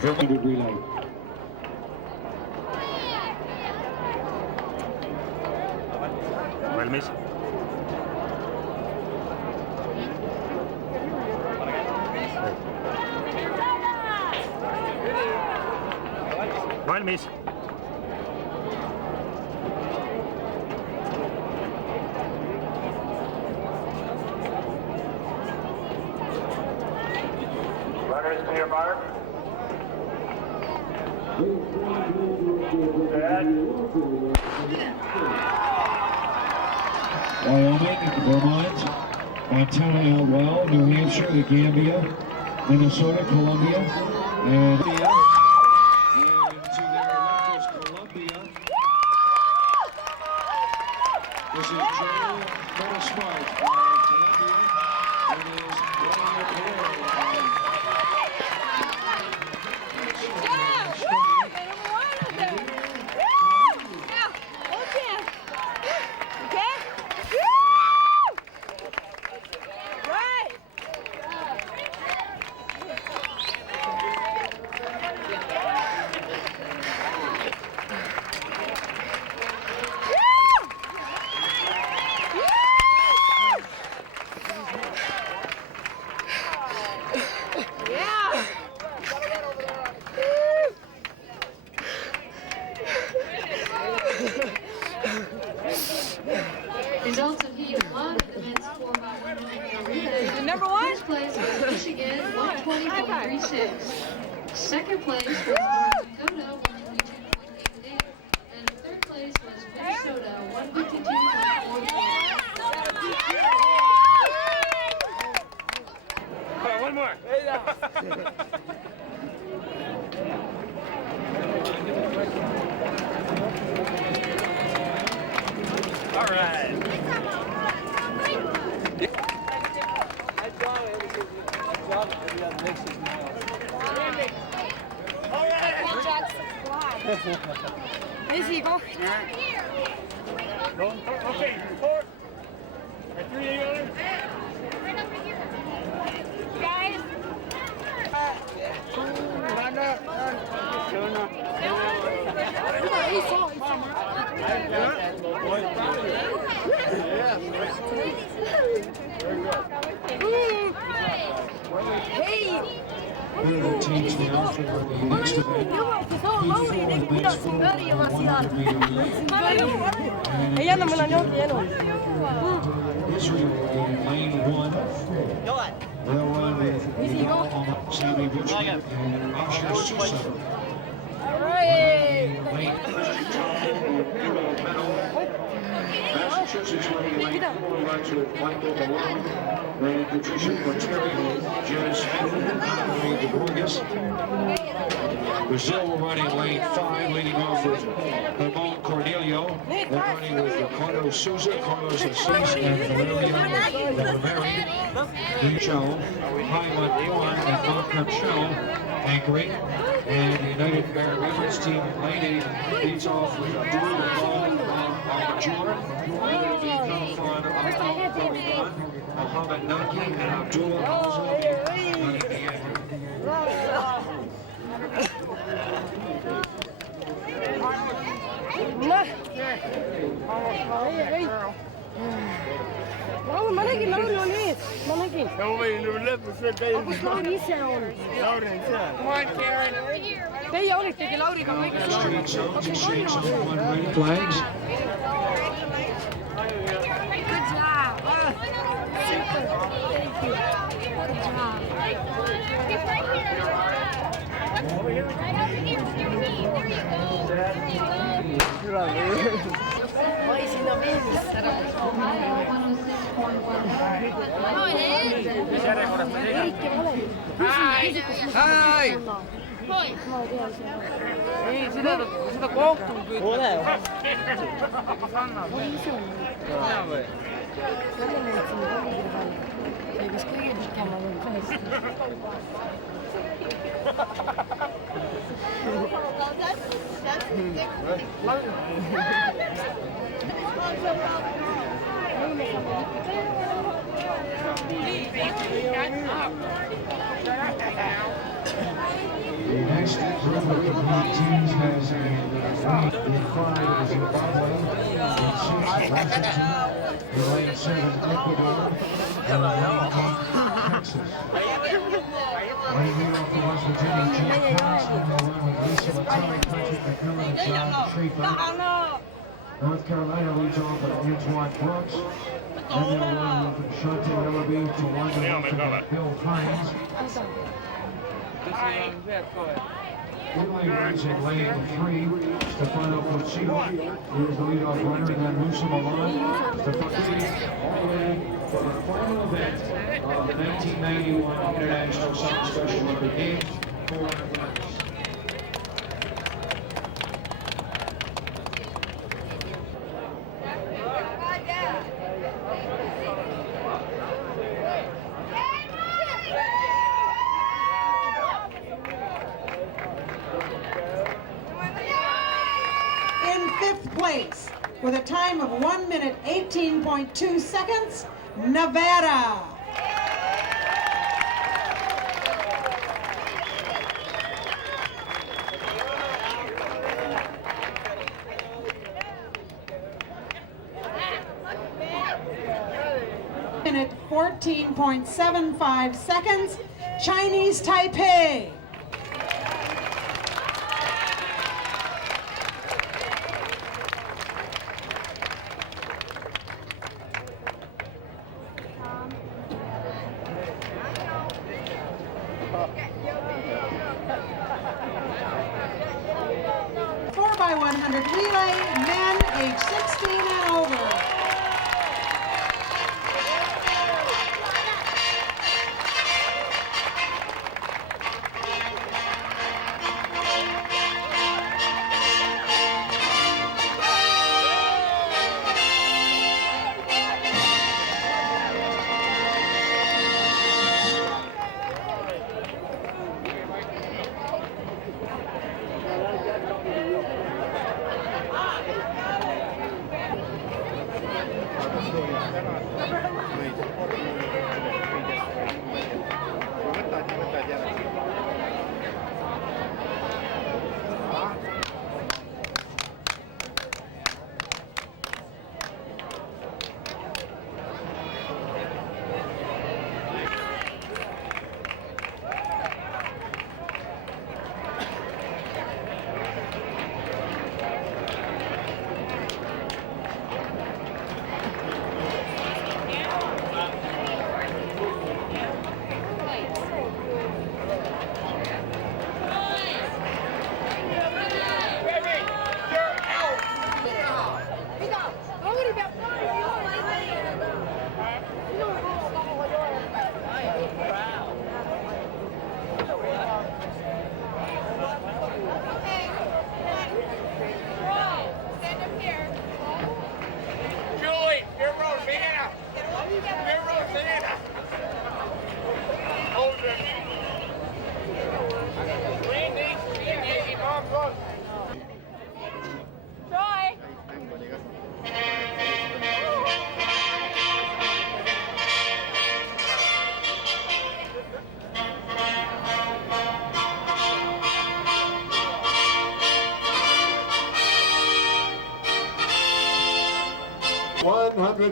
100 relay. Valmis. Valmis. Runners to your mark. Wyoming, Vermont, Montana, Well, New Hampshire, the Gambia, Minnesota, Columbia, and to their left is Columbia. This is Joe Smart of Columbia. It is Ryan Carrera. Results of heat 1 of the men's 4x100 relay. Number one? First place was Michigan, 120.36. Second place was North Dakota, 122.88. And third place was Minnesota, 152.44. One more. All right. Easy, go. Okay, 4. 3 together. Guys. Hey! Here are the teams now for the next event. Ei anna mulle jonkin elu. Israel in lane 1. They'll run with Sammy Butcher and Asher Sousa. Massachusetts running lane 4 runs with Michael Malone, then Patricia Quintero, Janice Smith, and Marie DeBorges. Brazil running lane 5, leading off with Ramon Cornelio. They're running with Ricardo Souza, Carlos Assis, and Valerio Duchau, Hyman Moore, and Malcolm Shell anchoring. And the United Arab Emirates team lane 8 leads off with Abdul Al-Majur, Mohamed Naki, and Abdullah Hamza running the end. Lauri, mä näkin, Lauri on ees. Mä näkin. No way, you left us today. Onko Lauri isä on? Lauri in town. Come on, Karen. Teie olittekin Lauriga kaikessa. Street zones exchange some red flags. Good job. Super. Thank you. Good job. Oi, siinä on viimeistä. Erikki, ole. Hai! Ei, sitä kohtuun kyllä. Ole. Oli iso. Sellainen, että sinne väliin. Ei koska ei mikään ole päästä. The next In lane 7, Ecuador. And lane 1, Texas. Lane lead off for West Virginia, Jeff Johnson. Will run with Lisa Mattelli, Patrick McMillan, and John Schaefer. North Carolina leads off with Antoine Brooks. Then they'll run with Shante Ellaby, Tawanda Wilson, and Bill Hines. Italy runs in lane 3. Stefano Corsino is the leadoff runner, and then Musa Milan. Stefano all the way for the final event of the 1991 International Summer Special Olympic Games, 400 meters. In 5th place, with a time of 1 minute 18.2 seconds, Nevada. Minute 14.75 seconds, Chinese Taipei. By 100 relay, men age 16 and over.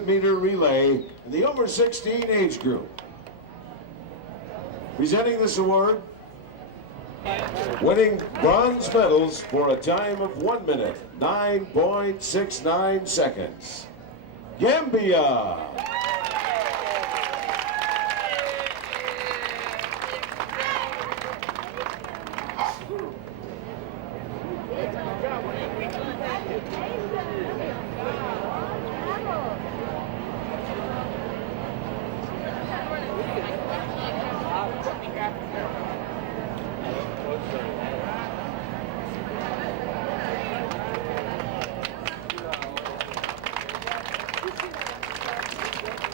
Meter relay in the over 16 age group. Presenting this award, winning bronze medals for a time of 1 minute 9.69 seconds, Gambia.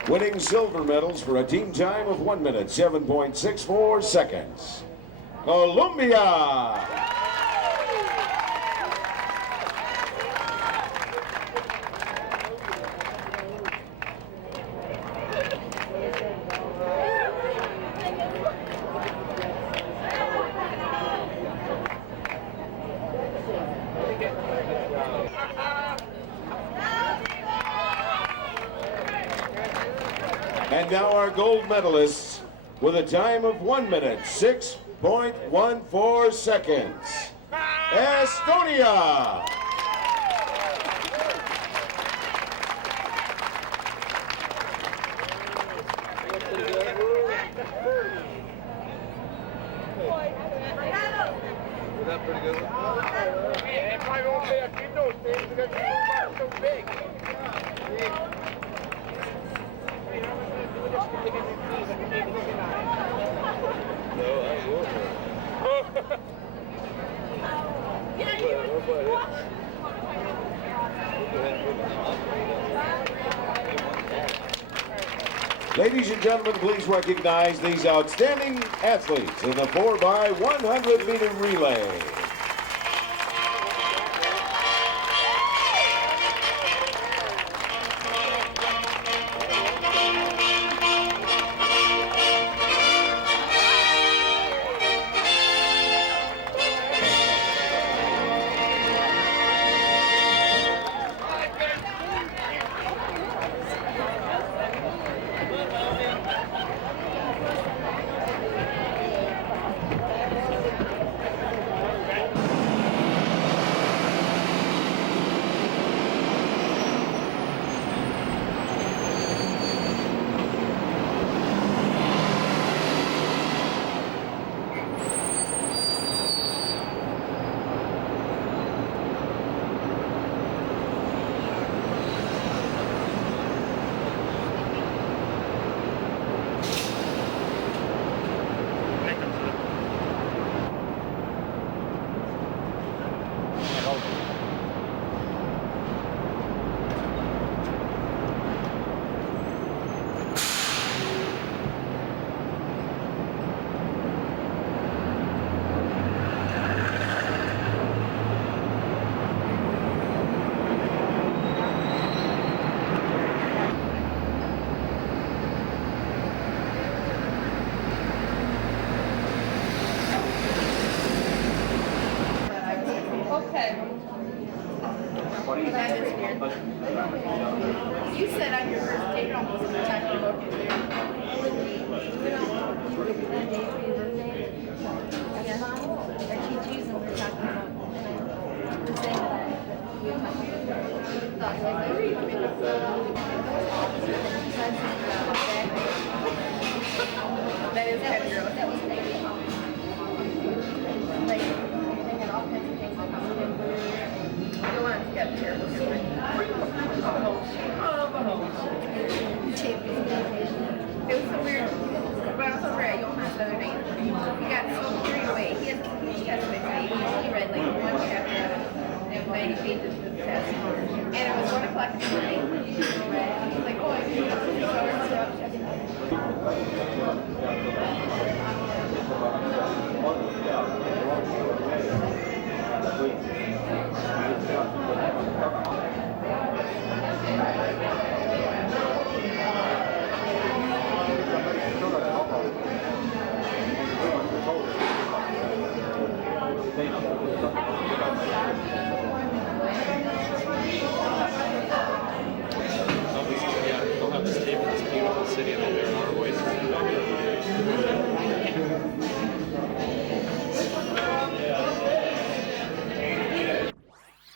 Winning silver medals for a team time of 1 minute 7.64 seconds, Colombia. And now our gold medalists with a time of 1 minute, 6.14 seconds. Estonia! It probably won't be a few those things because you're so big. Ladies and gentlemen, please recognize these outstanding athletes in the 4x100 meter relay. You said on your first date almost in the time you look at that is kind of gross. That was go on, got terrible story. It was so weird. But I was over at Johan's the other night. He got so carried away. He got some baby. He read like one chapter and 90 pages for the test. And it was 1 o'clock in the morning. He was like, oh, I can do